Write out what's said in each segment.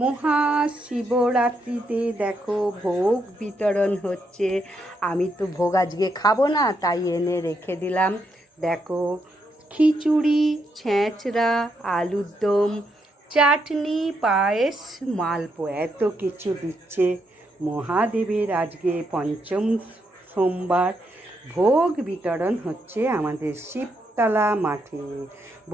মহাশিবরাত্রিতে দেখো ভোগ বিতরণ হচ্ছে। আমি তো ভোগ আজকে খাবো না, তাই এনে রেখে দিলাম। দেখো খিচুড়ি, ছেঁচড়া, আলুর দম, চাটনি, পায়েস, মালপোয়া, এত কিছু দিচ্ছে। মহাদেবের আজকে পঞ্চম সোমবার ভোগ বিতরণ হচ্ছে আমাদের শিবতলা মাঠে।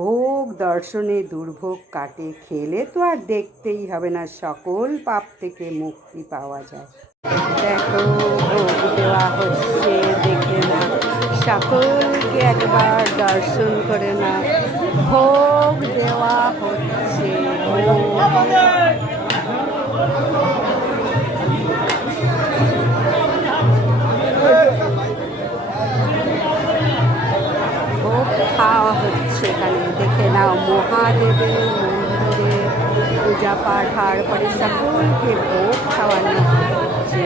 ভোগ দর্শনে দুর্ভোগ কাটে, খেলে তো আর দেখতেই হবে না, সকল পাপ থেকে মুক্তি পাওয়া যায়। দেখো ভোগ দেওয়া হচ্ছে, দেখে না, সকলকে একবার দর্শন করে না। ভোগ দেওয়া হচ্ছে। ভোগ খাওয়া হচ্ছে এখানে, দেখে নাও। মহাদেবের মন্দিরে পূজা পাঠ হওয়ার পরে সকলকে ভোগ খাওয়ানো হচ্ছে।